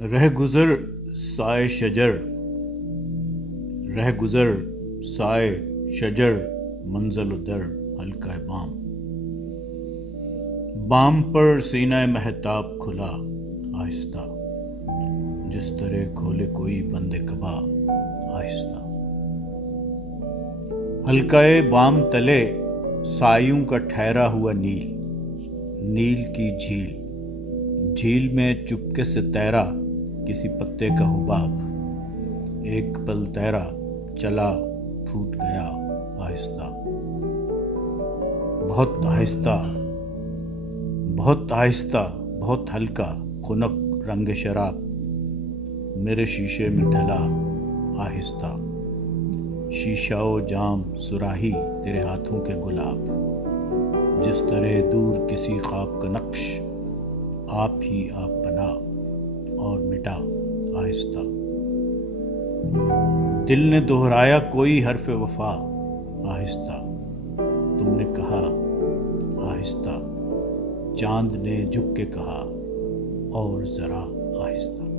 رہ گزر سائے شجر، رہ گزر سائے شجر، منزل و در حلقہ بام، بام پر سینہ مہتاب کھلا آہستہ، جس طرح کھولے کوئی بند کبا آہستہ۔ حلقہ بام تلے سایوں کا ٹھہرا ہوا نیل، نیل کی جھیل، جھیل میں چپکے سے تیرا کسی پتے کا حباب، ایک پل تیرا چلا پھوٹ گیا آہستہ، بہت آہستہ، بہت آہستہ، بہت ہلکا خنک رنگ شراب میرے شیشے میں ڈھلا آہستہ، شیشہ و جام صراحی تیرے ہاتھوں کے گلاب، جس طرح دور کسی خواب کا نقش آپ ہی آپ بنا اور مٹا آہستہ۔ دل نے دہرایا کوئی حرف وفا آہستہ، تم نے کہا آہستہ، چاند نے جھک کے کہا اور ذرا آہستہ۔